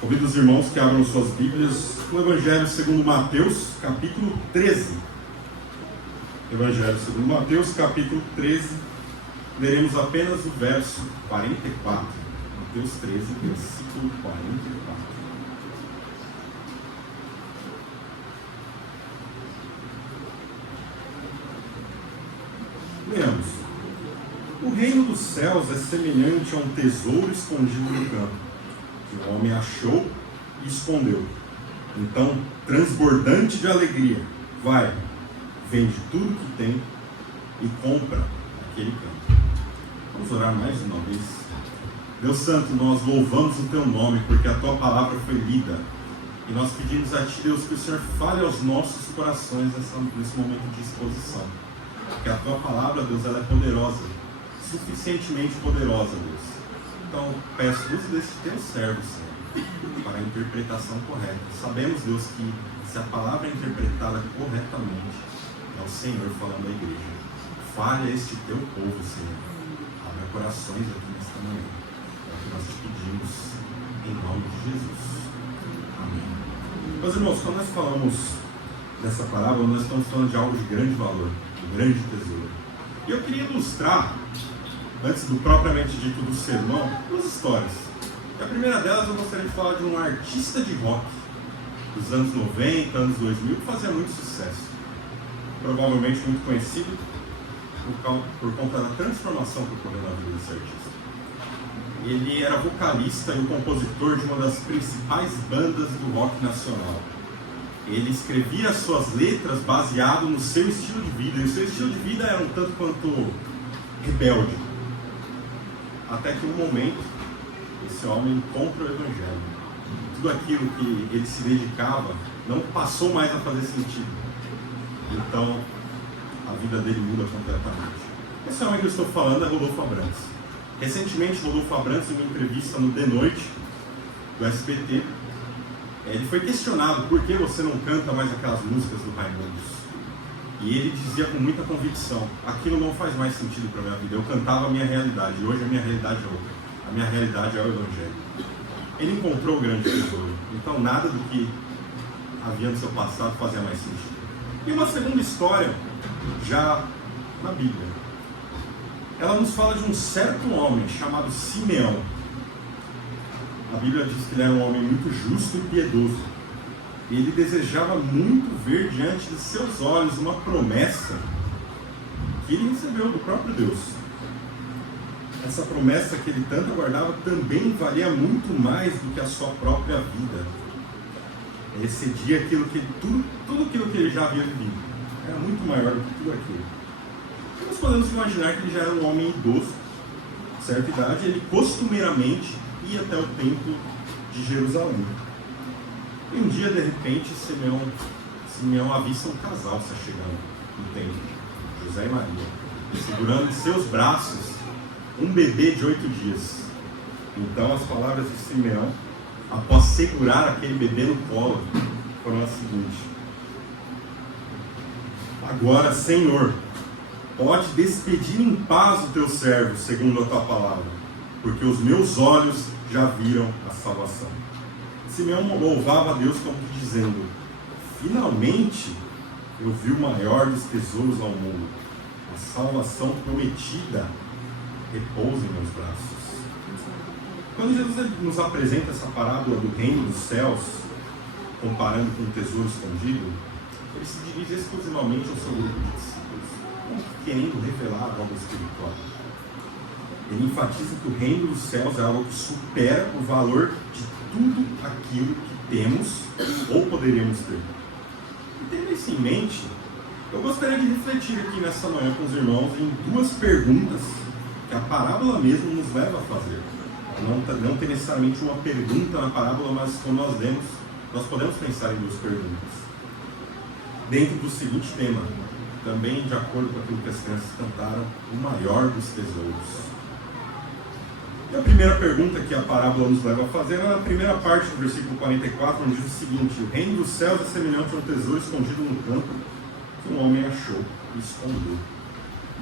Convido os irmãos que abram suas Bíblias no Evangelho segundo Mateus, capítulo 13. Evangelho segundo Mateus, capítulo 13. Leremos apenas o verso 44. Mateus 13, versículo 44. Leamos. O reino dos céus é semelhante a um tesouro escondido no campo, que o homem achou e escondeu. Então, transbordante de alegria, vai, vende tudo que tem e compra aquele campo. Vamos orar mais uma vez. Deus Santo, nós louvamos o Teu nome, porque a Tua palavra foi lida. E nós pedimos a Ti, Deus, que o Senhor fale aos nossos corações nesse momento de exposição. Porque a Tua palavra, Deus, ela é poderosa, suficientemente poderosa, Deus. Então, peço luz desse Teu servo, Senhor, para a interpretação correta. Sabemos, Deus, que se a palavra é interpretada corretamente, é o Senhor falando à igreja. Fale a este Teu povo, Senhor. Abra corações aqui nesta manhã. É o que nós te pedimos, em nome de Jesus. Amém. Meus irmãos, quando nós falamos dessa parábola, nós estamos falando de algo de grande valor, de grande tesouro. E eu queria ilustrar, antes do propriamente dito do sermão, duas histórias. A primeira delas eu gostaria de falar de um artista de rock dos anos 90, anos 2000, que fazia muito sucesso. Provavelmente muito conhecido por conta da transformação que ocorreu na vida desse artista. Ele era vocalista e compositor de uma das principais bandas do rock nacional. Ele escrevia as suas letras baseado no seu estilo de vida, e o seu estilo de vida era um tanto quanto rebelde. Até que um momento, esse homem encontra o Evangelho. Tudo aquilo que ele se dedicava não passou mais a fazer sentido. Então, a vida dele muda completamente. Esse homem que eu estou falando é Rodolfo Abrantes. Recentemente, Rodolfo Abrantes, em uma entrevista no The Noite, do SBT, ele foi questionado por que você não canta mais aquelas músicas do Raimundos. E ele dizia com muita convicção: aquilo não faz mais sentido para a minha vida. Eu cantava a minha realidade, e hoje a minha realidade é outra. A minha realidade é o Evangelho. Ele encontrou o grande tesouro. Então nada do que havia no seu passado fazia mais sentido. E uma segunda história, já na Bíblia. Ela nos fala de um certo homem chamado Simeão. A Bíblia diz que ele era um homem muito justo e piedoso. Ele desejava muito ver diante de seus olhos uma promessa que ele recebeu do próprio Deus. Essa promessa que ele tanto aguardava também valia muito mais do que a sua própria vida. Excedia tudo aquilo que ele já havia vivido. Era muito maior do que tudo aquilo. E nós podemos imaginar que ele já era um homem idoso, certa idade, ele costumeiramente ia até o templo de Jerusalém. E um dia, de repente, Simeão avista um casal se chegando no templo, José e Maria, segurando em seus braços um bebê de 8 dias. Então as palavras de Simeão, após segurar aquele bebê no colo, foram as seguintes: agora, Senhor, pode despedir em paz o teu servo, segundo a tua palavra, porque os meus olhos já viram a salvação. Simeão louvava a Deus como que dizendo: finalmente eu vi o maior dos tesouros ao mundo, a salvação prometida repousa em meus braços. Quando Jesus nos apresenta essa parábola do reino dos céus, comparando com o tesouro escondido, ele se dirige exclusivamente ao seu grupo de discípulos, como querendo revelar algo espiritual. Ele enfatiza que o reino dos céus é algo que supera o valor de tudo aquilo que temos ou poderíamos ter. E tendo isso em mente, eu gostaria de refletir aqui nessa manhã com os irmãos em duas perguntas que a parábola mesmo nos leva a fazer. Não tem necessariamente uma pergunta na parábola, mas quando nós lemos, nós podemos pensar em duas perguntas. Dentro do seguinte tema, também de acordo com aquilo que as crianças cantaram, o maior dos tesouros. E a primeira pergunta que a parábola nos leva a fazer é a primeira parte do versículo 44, onde diz o seguinte: o reino dos céus é semelhante a um tesouro escondido no campo que um homem achou e escondeu.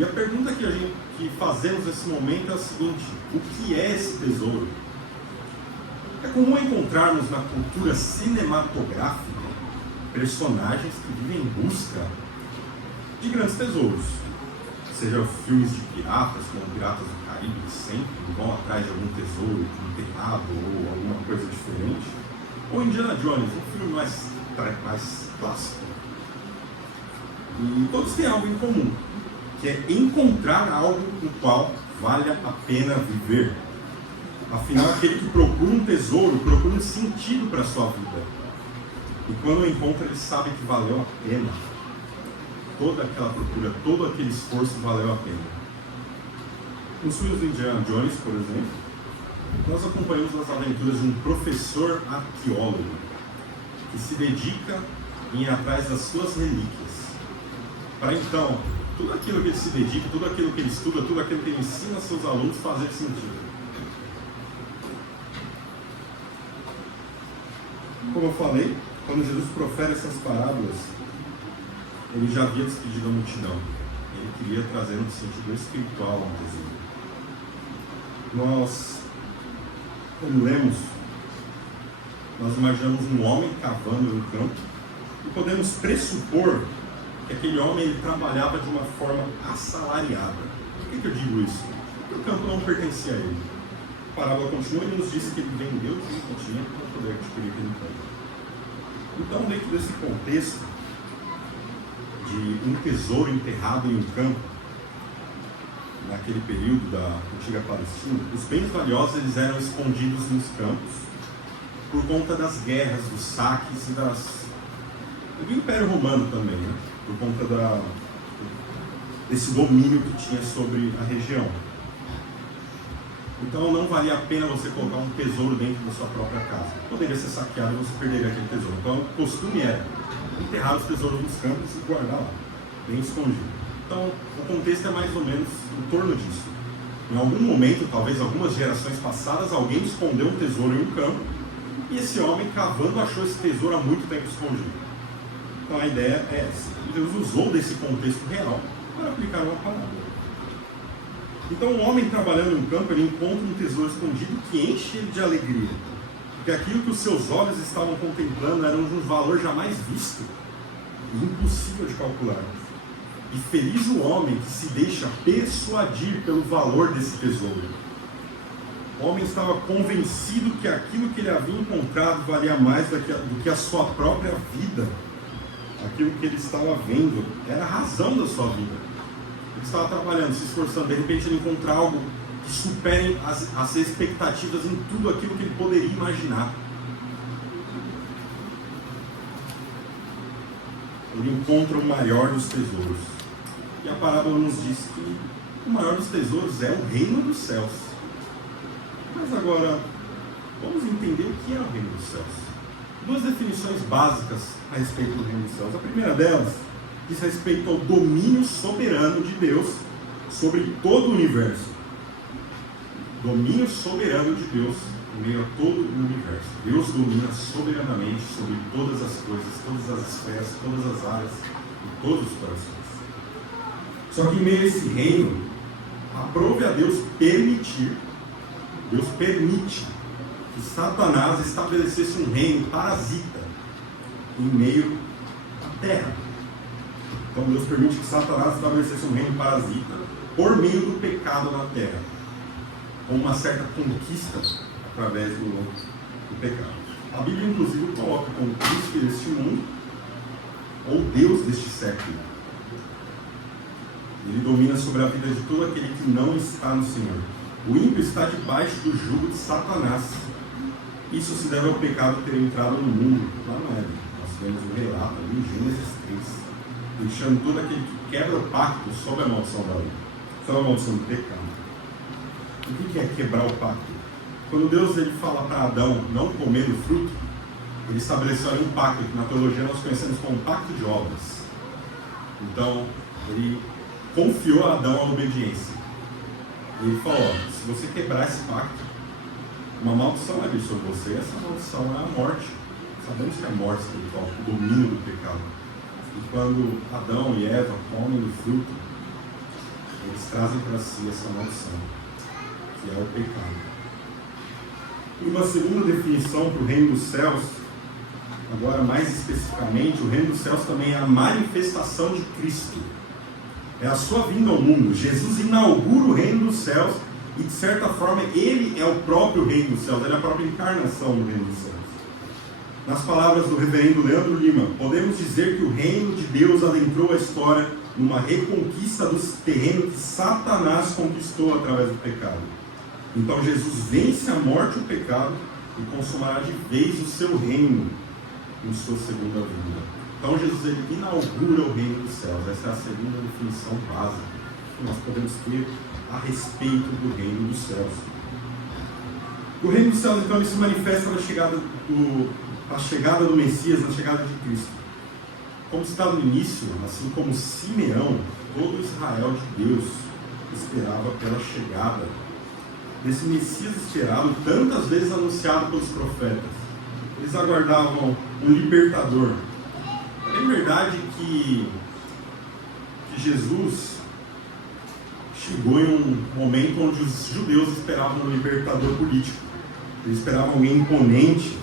E a pergunta que fazemos nesse momento é a seguinte: o que é esse tesouro? É comum encontrarmos na cultura cinematográfica personagens que vivem em busca de grandes tesouros. Seja filmes de piratas, como Piratas do Caribe, que sempre vão atrás de algum tesouro enterrado ou alguma coisa diferente. Ou Indiana Jones, um filme mais clássico. E todos têm algo em comum, que é encontrar algo no qual vale a pena viver. Afinal, aquele que procura um tesouro, procura um sentido para a sua vida. E quando o encontra, ele sabe que valeu a pena. Toda aquela procura, todo aquele esforço valeu a pena. Nos filmes do Indiana Jones, por exemplo, nós acompanhamos as aventuras de um professor arqueólogo que se dedica em ir atrás das suas relíquias. Para então, tudo aquilo que ele se dedica, tudo aquilo que ele estuda, tudo aquilo que ele ensina aos seus alunos fazer sentido. Como eu falei, quando Jesus profere essas parábolas, ele já havia despedido a multidão. Ele queria trazer um sentido espiritual ao tesouro. Nós, quando lemos, nós imaginamos um homem cavando no campo e podemos pressupor que aquele homem ele trabalhava de uma forma assalariada. Por que eu digo isso? Porque o campo não pertencia a ele. A parábola continua e nos diz que ele vendeu o que tinha para poder adquirir aquele campo. Então, dentro desse contexto de um tesouro enterrado em um campo, naquele período da antiga Palestina, os bens valiosos eles eram escondidos nos campos por conta das guerras, dos saques e do Império Romano também, né? Por conta desse domínio que tinha sobre a região. Então não valia a pena você colocar um tesouro dentro da sua própria casa. Poderia ser saqueado e você perderia aquele tesouro. Então o costume era enterrar os tesouros nos campos e guardar lá, bem escondido. Então o contexto é mais ou menos em torno disso. Em algum momento, talvez algumas gerações passadas, alguém escondeu um tesouro em um campo e esse homem, cavando, achou esse tesouro há muito tempo escondido. Então a ideia é essa. Jesus usou desse contexto real para aplicar uma parábola. Então, um homem trabalhando no campo, ele encontra um tesouro escondido que enche ele de alegria. Porque aquilo que os seus olhos estavam contemplando era um valor jamais visto e impossível de calcular. E feliz o homem que se deixa persuadir pelo valor desse tesouro. O homem estava convencido que aquilo que ele havia encontrado valia mais do que a sua própria vida. Aquilo que ele estava vendo era a razão da sua vida. Ele estava trabalhando, se esforçando, de repente ele encontra algo que supere as expectativas em tudo aquilo que ele poderia imaginar. Ele encontra o maior dos tesouros. E a parábola nos diz que o maior dos tesouros é o reino dos céus. Mas agora, vamos entender o que é o reino dos céus. Duas definições básicas a respeito do reino dos céus. A primeira delas diz respeito ao domínio soberano de Deus sobre todo o universo. Domínio soberano de Deus em meio a todo o universo. Deus domina soberanamente sobre todas as coisas, todas as esferas, todas as áreas e todos os corações. Só que em meio a esse reino, aprove a Deus permite que Satanás estabelecesse um reino parasita em meio à terra. Então Deus permite que Satanás estabelecesse um reino parasita por meio do pecado na terra, com uma certa conquista através do pecado. A Bíblia inclusive coloca como príncipe deste mundo, ou Deus deste século. Ele domina sobre a vida de todo aquele que não está no Senhor. O ímpio está debaixo do jugo de Satanás. Isso se deve ao pecado ter entrado no mundo, lá no Éden. Nós vemos um relato ali em Gênesis 3. Deixando todo aquele que quebra o pacto sob a maldição da lei, sob a maldição do pecado. O que é quebrar o pacto? Quando Deus ele fala para Adão não comer do fruto, ele estabeleceu ali um pacto, que na teologia nós conhecemos como pacto de obras. Então, ele confiou a Adão a obediência. E ele falou, se você quebrar esse pacto, uma maldição vai vir sobre você, essa maldição é a morte. Sabemos que é a morte espiritual, o domínio do pecado. E quando Adão e Eva comem do fruto, Eles trazem para si essa maldição, que é o pecado. E uma segunda definição para o reino dos céus, agora mais especificamente, o reino dos céus também é a manifestação de Cristo. É a sua vinda ao mundo. Jesus inaugura o reino dos céus e, de certa forma, ele é o próprio reino dos céus, ele é a própria encarnação do reino dos céus. Nas palavras do reverendo Leandro Lima, podemos dizer que o reino de Deus adentrou a história numa reconquista dos terrenos que Satanás conquistou através do pecado. Então Jesus vence a morte e o pecado e consumará de vez o seu reino em sua segunda vinda. Então Jesus ele inaugura o reino dos céus. Essa é a segunda definição básica que nós podemos ter a respeito do reino dos céus. O reino dos céus então ele se manifesta na chegada do Messias, na chegada de Cristo. Como está no início, assim como Simeão, todo Israel de Deus esperava pela chegada desse Messias esperado, tantas vezes anunciado pelos profetas. Eles aguardavam um libertador. É verdade que Jesus chegou em um momento onde os judeus esperavam um libertador político. Eles esperavam alguém imponente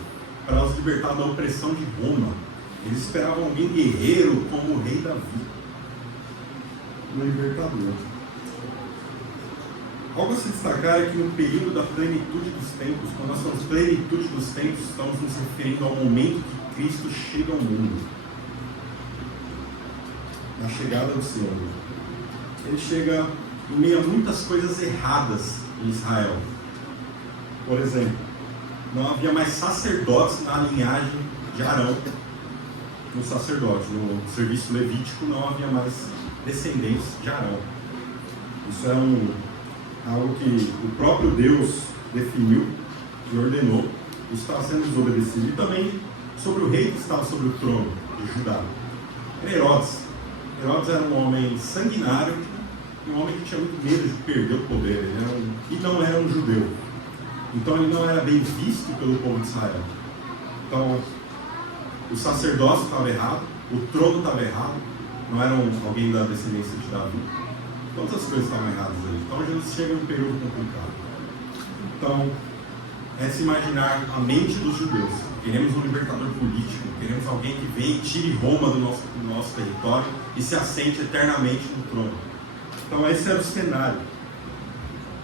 para os libertar da opressão de Roma. Eles esperavam alguém guerreiro como o rei Davi. Um libertador. Algo a se destacar é que no período da plenitude dos tempos, quando nós falamos plenitude dos tempos, estamos nos referindo ao momento que Cristo chega ao mundo. Na chegada do Senhor. Ele chega em meio a muitas coisas erradas em Israel. Por exemplo, não havia mais sacerdotes na linhagem de Arão. No sacerdote, no serviço levítico, não havia mais descendentes de Arão. Isso é algo que o próprio Deus definiu e ordenou. Isso estava sendo desobedecido. E também sobre o rei que estava sobre o trono de Judá. Era Herodes. Herodes era um homem sanguinário, um homem que tinha muito medo de perder o poder. E não era um judeu. Então ele não era bem visto pelo povo de Israel. Então o sacerdócio estava errado, o trono estava errado, não era alguém da descendência de Davi. Todas as coisas estavam erradas ali. Então Jesus chega em um período complicado. Então, é se imaginar a mente dos judeus. Queremos um libertador político, queremos alguém que venha e tire Roma do nosso território e se assente eternamente no trono. Então esse era o cenário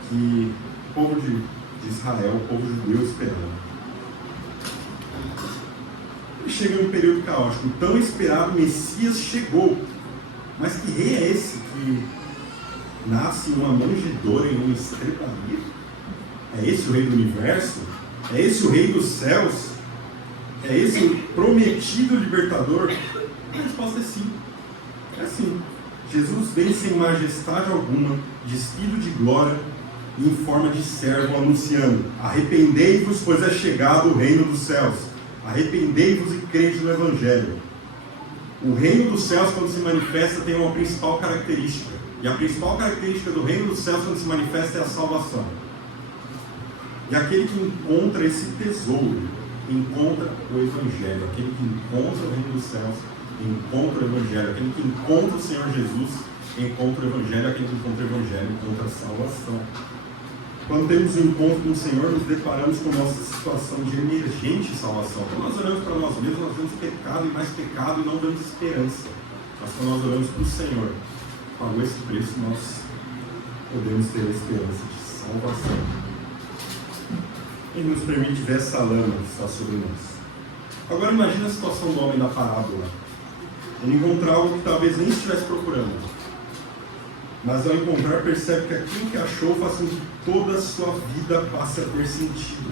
que o povo de Israel, o povo judeu esperava. Ele chega em um período caótico. O tão esperado Messias chegou. Mas que rei é esse que nasce em uma manjedoura, em uma estrebaria? É esse o rei do universo? É esse o rei dos céus? É esse o prometido libertador? A resposta é sim. É sim. Jesus vem sem majestade alguma, despido de glória e em forma de servo, anunciando: arrependei-vos, pois é chegado o reino dos céus. Arrependei-vos e crede no Evangelho. O reino dos céus, quando se manifesta, tem uma principal característica. E a principal característica do reino dos céus, quando se manifesta, é a salvação. E aquele que encontra esse tesouro, encontra o Evangelho. Aquele que encontra o reino dos céus, encontra o Evangelho. Aquele que encontra o Senhor Jesus, encontra o Evangelho. Aquele que encontra o Evangelho, encontra a salvação. Quando temos um encontro com o Senhor, nos deparamos com a nossa situação de emergente salvação. Quando nós olhamos para nós mesmos, nós vemos pecado e mais pecado e não vemos esperança. Mas quando nós olhamos para o Senhor, pagou esse preço, nós podemos ter a esperança de salvação. Ele nos permite ver essa lama que está sobre nós. Agora imagine a situação do homem da parábola. Ele encontra algo que talvez nem estivesse procurando. Mas ao encontrar, percebe que aquilo que achou faz com que toda a sua vida passe a ter sentido.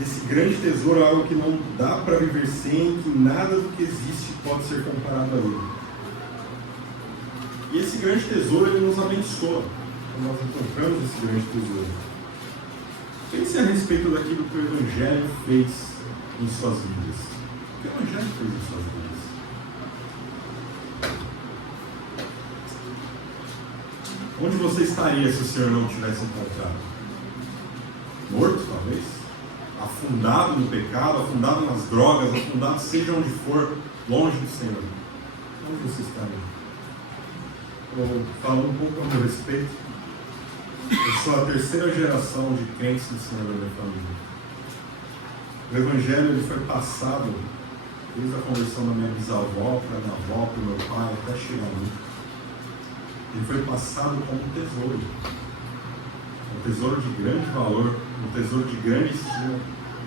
Esse grande tesouro é algo que não dá para viver sem, que nada do que existe pode ser comparado a ele. E esse grande tesouro, ele nos abençoa. Quando nós encontramos esse grande tesouro. Pense a respeito daquilo que o Evangelho fez em suas vidas. O que o Evangelho fez em suas vidas? Onde você estaria se o Senhor não tivesse encontrado? Morto, talvez? Afundado no pecado, afundado nas drogas, afundado seja onde for, longe do Senhor. Onde você estaria? falando um pouco a meu respeito, eu sou a terceira geração de crentes do Senhor da minha família. O Evangelho ele foi passado desde a conversão da minha bisavó, para a minha avó, para o meu pai, até chegar a mim. Ele foi passado como um tesouro. Um tesouro de grande valor, um tesouro de grande estima,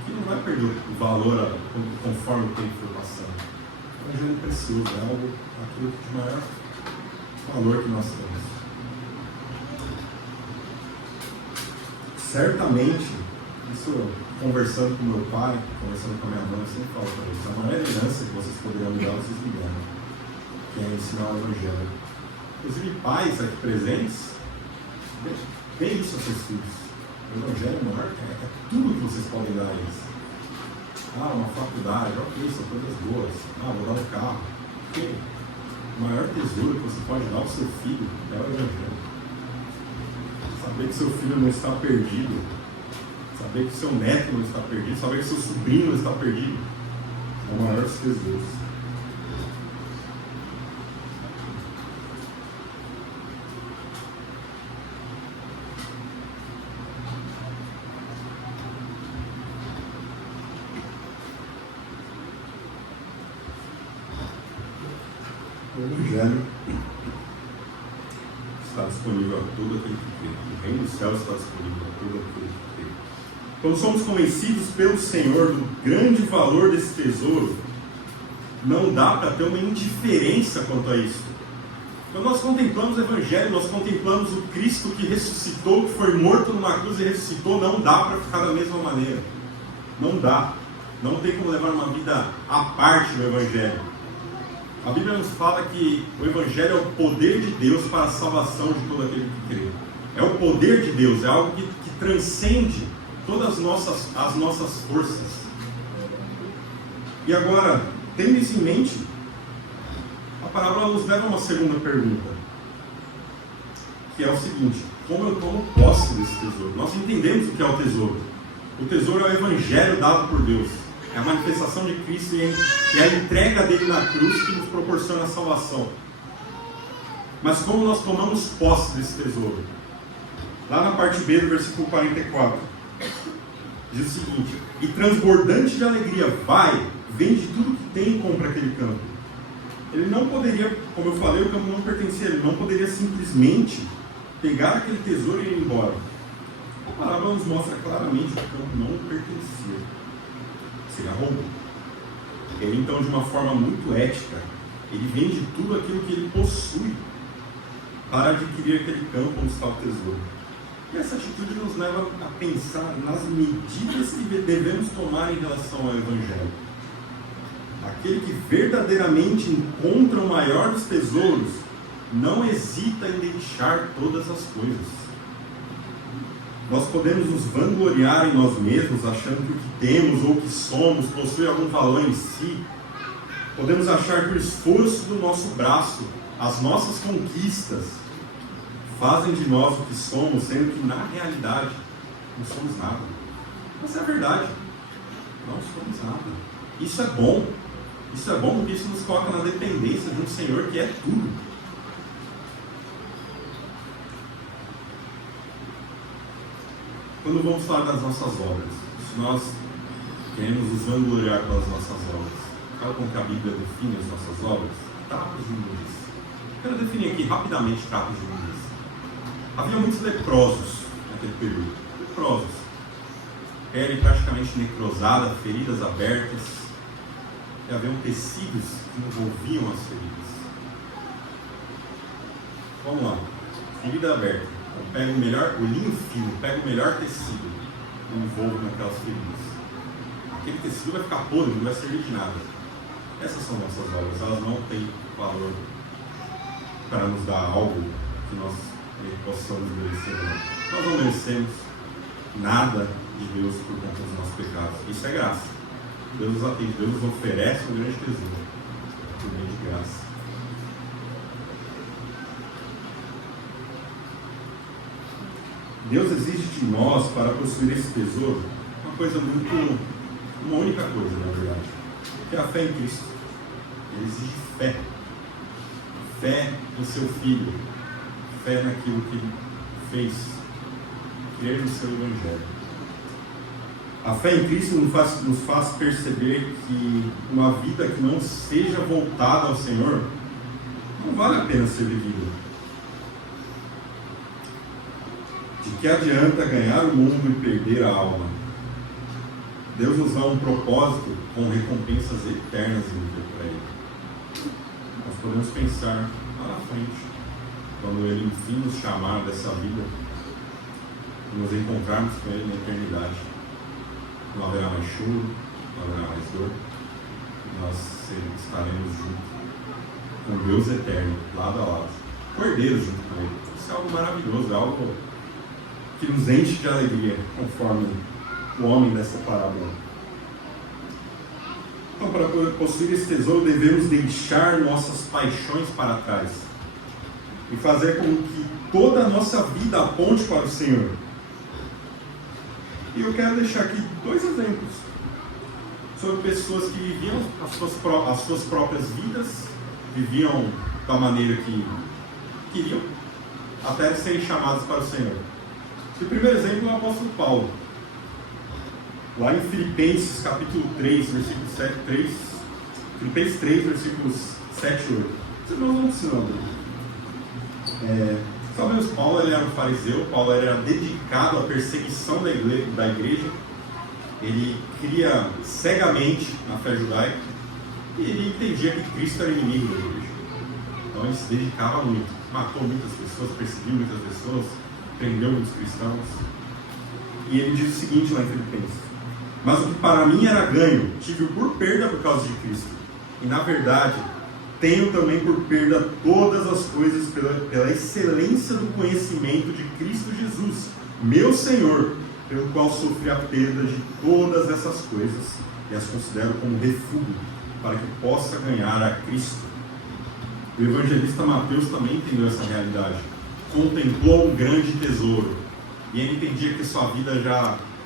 que não vai perder o valor conforme o tempo for passando. O Evangelho é precioso, é algo aquilo de maior valor que nós temos. Certamente, isso conversando com meu pai, conversando com a minha mãe, eu sempre falo para eles, a maior herança que vocês poderiam me dar, vocês me deram, que é ensinar o Evangelho. Inclusive pais aqui presentes, dê isso aos seus filhos. O Evangelho maior é tudo que vocês podem dar a eles. Ah, uma faculdade, ok, são coisas boas. Ah, vou dar um carro. Ok. O maior tesouro que você pode dar ao seu filho é o Evangelho. Saber que seu filho não está perdido, saber que seu neto não está perdido, saber que seu sobrinho não está perdido, é o maior dos tesouros. O Evangelho está disponível a todo aquele que crê. O reino dos céus está disponível a todo aquele que crê. Quando somos convencidos pelo Senhor do grande valor desse tesouro, não dá para ter uma indiferença quanto a isso. Quando nós contemplamos o Evangelho, nós contemplamos o Cristo que ressuscitou, que foi morto numa cruz e ressuscitou, não dá para ficar da mesma maneira. Não dá. Não tem como levar uma vida à parte do Evangelho. A Bíblia nos fala que o Evangelho é o poder de Deus para a salvação de todo aquele que crê. É o poder de Deus, é algo que transcende todas as nossas forças. E agora, tendo isso em mente, a parábola nos leva a uma segunda pergunta, que é o seguinte: como eu tomo posse desse tesouro? Nós entendemos o que é o tesouro. O tesouro é o Evangelho dado por Deus. É a manifestação de Cristo e é a entrega dele na cruz que nos proporciona a salvação. Mas como nós tomamos posse desse tesouro? Lá na parte B do versículo 44, diz o seguinte: e transbordante de alegria, vai, vende tudo que tem e compra aquele campo. Ele não poderia, como eu falei, o campo não pertencia a ele, não poderia simplesmente pegar aquele tesouro e ir embora. A parábola nos mostra claramente que o campo não pertencia. Seria roubo. Ele então, de uma forma muito ética, ele vende tudo aquilo que ele possui para adquirir aquele campo onde está o tesouro. E essa atitude nos leva a pensar nas medidas que devemos tomar em relação ao Evangelho. Aquele que verdadeiramente encontra o maior dos tesouros não hesita em deixar todas as coisas. Nós podemos nos vangloriar em nós mesmos, achando que o que temos ou o que somos possui algum valor em si. Podemos achar que o esforço do nosso braço, as nossas conquistas, fazem de nós o que somos, sendo que na realidade não somos nada. Mas é verdade, não somos nada. Isso é bom. Isso é bom porque isso nos coloca na dependência de um Senhor que é tudo. Quando vamos falar das nossas obras, se nós queremos nos vangloriar pelas nossas obras, sabe como que a Bíblia define as nossas obras? Trapos de imundícia. Quero definir aqui rapidamente trapos de imundícia. Havia muitos leprosos naquele período. Leprosos. Pele praticamente necrosada, feridas abertas. E haviam tecidos que envolviam as feridas. Vamos lá. Ferida aberta. Eu pego o linho fino, pego o melhor tecido e envolvo naquelas feridas. Aquele tecido vai ficar podre, não vai servir de nada. Essas são nossas obras, elas não têm valor para nos dar algo que nós possamos merecer. Nós não merecemos nada de Deus por conta dos nossos pecados. Isso é graça. Deus nos atende, Deus nos oferece um grande tesouro por meio de graça. Deus exige de nós, para possuir esse tesouro, uma única coisa, na verdade, que é a fé em Cristo. Ele exige fé. Fé no seu Filho. fé naquilo que ele fez, crer no seu Evangelho. A fé em Cristo nos faz perceber que uma vida que não seja voltada ao Senhor não vale a pena ser vivida. De que adianta ganhar o mundo e perder a alma? Deus nos dá um propósito com recompensas eternas em vida para Ele. Nós podemos pensar lá na frente, quando Ele enfim nos chamar dessa vida, e nos encontrarmos com Ele na eternidade. Não haverá mais choro, não haverá mais dor, e nós estaremos juntos com Deus eterno, lado a lado, cordeiros junto com Ele. Isso é algo maravilhoso, é algo que nos enche de alegria, conforme o homem dessa parábola. Então, para possuir esse tesouro, devemos deixar nossas paixões para trás e fazer com que toda a nossa vida aponte para o Senhor. E eu quero deixar aqui 2 exemplos sobre pessoas que viviam as suas próprias vidas, viviam da maneira que queriam, até serem chamados para o Senhor. E o primeiro exemplo é o apóstolo Paulo. Lá em Filipenses capítulo 3, versículo 7, 3, Filipenses 3, versículos 7 e 8. Vocês não precisam abrir. Sabemos, Paulo ele era um fariseu, Paulo era dedicado à perseguição da igreja, ele cria cegamente na fé judaica e ele entendia que Cristo era inimigo da igreja. Então ele se dedicava muito, matou muitas pessoas, perseguiu muitas pessoas, prendeu muitos cristãos. E ele diz o seguinte lá em Filipenses: mas o que para mim era ganho, tive por perda por causa de Cristo. E na verdade, tenho também por perda todas as coisas pela excelência do conhecimento de Cristo Jesus, meu Senhor, pelo qual sofri a perda de todas essas coisas e as considero como refúgio, para que possa ganhar a Cristo. O evangelista Mateus também entendeu essa realidade. Contemplou um grande tesouro. E ele entendia que sua vida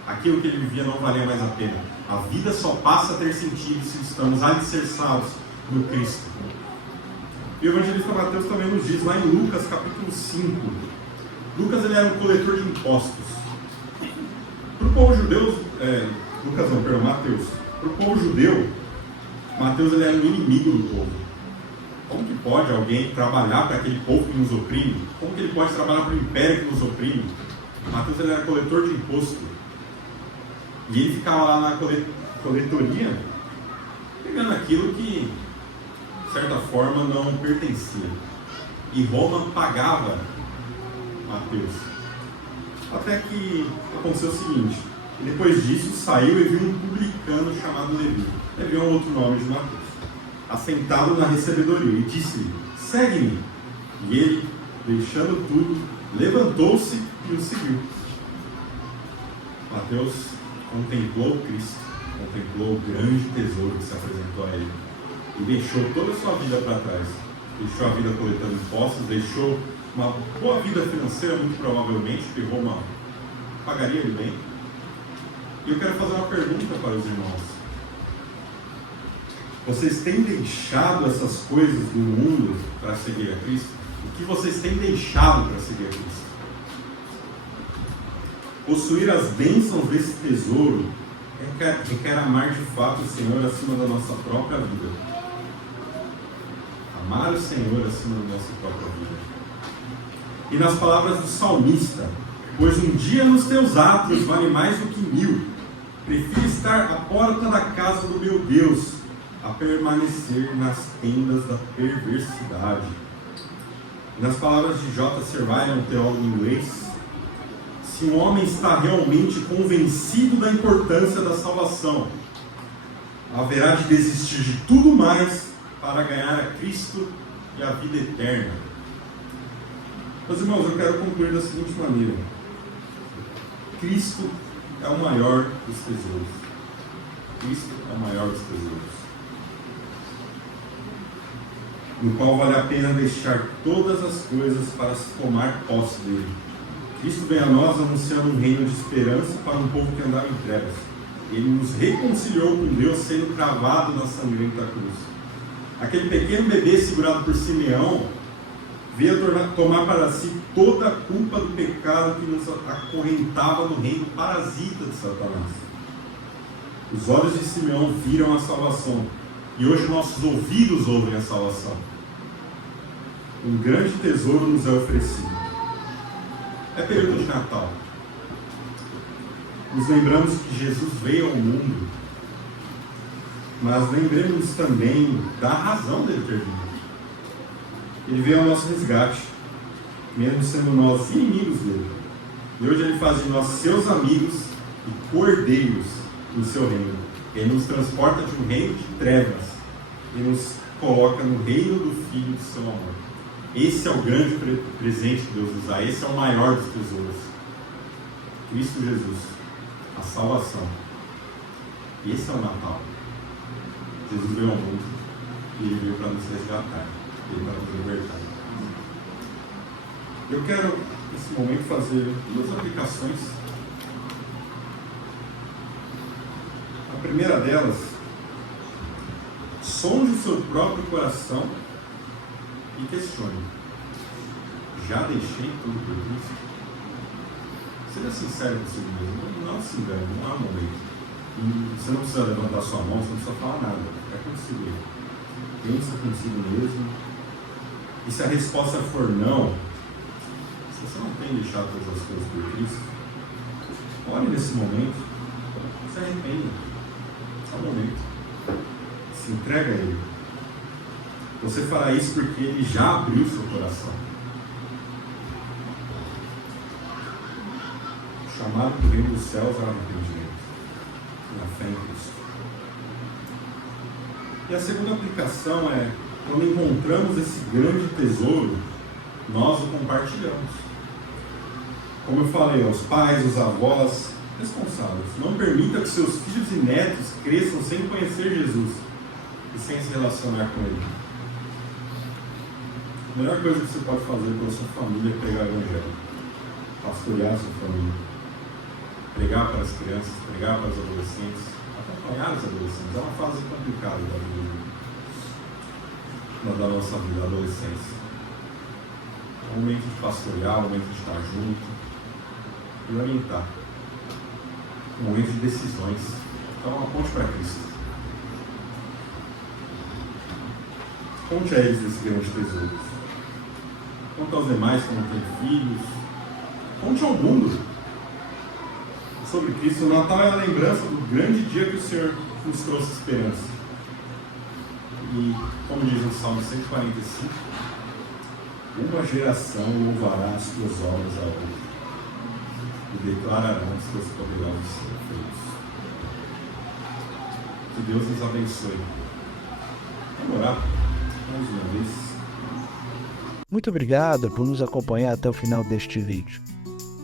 aquilo que ele vivia não valia mais a pena. A vida só passa a ter sentido se estamos alicerçados no Cristo. E o evangelista Mateus também nos diz lá em Lucas capítulo 5. Lucas ele era um coletor de impostos. Para o povo judeu, Mateus. Para o povo judeu, Mateus ele era um inimigo do povo. Como que pode alguém trabalhar para aquele povo que nos oprime? Como que ele pode trabalhar para o império que nos oprime? Mateus ele era coletor de imposto. E ele ficava lá na coletoria, pegando aquilo que, de certa forma, não pertencia. E Roma pagava Mateus. Até que aconteceu o seguinte: depois disso saiu e viu um publicano chamado Levi. Levi é um outro nome de Mateus, assentado na recebedoria, e disse-lhe: segue-me. E ele, deixando tudo, levantou-se e o seguiu. Mateus contemplou Cristo, contemplou o grande tesouro que se apresentou a ele e deixou toda a sua vida para trás. Deixou a vida coletando impostos, deixou uma boa vida financeira, muito provavelmente, porque Roma pagaria ele bem. E eu quero fazer uma pergunta para os irmãos: vocês têm deixado essas coisas do mundo para seguir a Cristo? O que vocês têm deixado para seguir a Cristo? Possuir as bênçãos desse tesouro requer amar de fato o Senhor acima da nossa própria vida. Amar o Senhor acima da nossa própria vida. E nas palavras do salmista: pois um dia nos teus atos vale mais do que 1000. Prefiro estar à porta da casa do meu Deus a permanecer nas tendas da perversidade. E nas palavras de J. Servaillian, um teólogo inglês: se um homem está realmente convencido da importância da salvação, haverá de desistir de tudo mais para ganhar a Cristo e a vida eterna. Meus irmãos, eu quero concluir da seguinte maneira: Cristo é o maior dos tesouros. Cristo é o maior dos tesouros, no qual vale a pena deixar todas as coisas para se tomar posse dele. Cristo vem a nós anunciando um reino de esperança para um povo que andava em trevas. Ele nos reconciliou com Deus, sendo cravado na sangrenta cruz. Aquele pequeno bebê segurado por Simeão veio tomar para si toda a culpa do pecado que nos acorrentava no reino parasita de Satanás. Os olhos de Simeão viram a salvação, e hoje nossos ouvidos ouvem a salvação. Um grande tesouro nos é oferecido. É período de Natal. Nos lembramos que Jesus veio ao mundo, mas lembremos também da razão dele ter vindo. Ele veio ao nosso resgate, mesmo sendo nós inimigos dele. E hoje ele faz de nós seus amigos e cordeiros no seu reino. Ele nos transporta de um reino de trevas e nos coloca no reino do Filho de seu amor. Esse é o grande presente que Deus nos dá. Esse é o maior dos tesouros. Cristo Jesus, a salvação. Esse é o Natal. Jesus veio ao mundo e ele veio para nos resgatar. Ele para nos libertar. Eu quero, nesse momento, fazer duas aplicações. A primeira delas, sonde o seu próprio coração e questione: já deixei tudo por Cristo? Seja sincero consigo mesmo, não se engane, não há momento. Você não precisa levantar sua mão, você não precisa falar nada, é consigo. Pensa consigo mesmo. E se a resposta for não, se você não tem deixado todas as coisas por Cristo, ore nesse momento, se arrependa. É o momento. Se entrega a Ele. Você fará isso porque Ele já abriu seu coração. O chamado para o reino dos céus é o arrependimento, na fé em Cristo. E a segunda aplicação é: quando encontramos esse grande tesouro, nós o compartilhamos. Como eu falei, aos pais, aos avós responsáveis, não permita que seus filhos e netos cresçam sem conhecer Jesus e sem se relacionar com Ele. A melhor coisa que você pode fazer pela sua família é pregar o Evangelho, pastorear a sua família, pregar para as crianças, pregar para os adolescentes, acompanhar os adolescentes. É uma fase complicada da nossa vida, a adolescência. É um momento de pastorear, um momento de estar junto e orientar. Um momento de decisões. Então, uma ponte para Cristo. Conte a eles esse grande tesouro. Conte aos demais que não têm filhos. Conte ao mundo sobre Cristo. O Natal é a lembrança do grande dia que o Senhor nos trouxe esperança. E, como diz o Salmo 145, uma geração louvará as tuas obras a outra e declararão os teus poderosos feitos. Que Deus nos abençoe. Vamos orar mais uma vez. Muito obrigado por nos acompanhar até o final deste vídeo.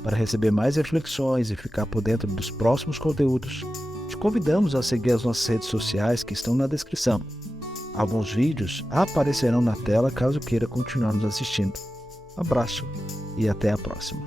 Para receber mais reflexões e ficar por dentro dos próximos conteúdos, te convidamos a seguir as nossas redes sociais que estão na descrição. Alguns vídeos aparecerão na tela caso queira continuar nos assistindo. Abraço e até a próxima.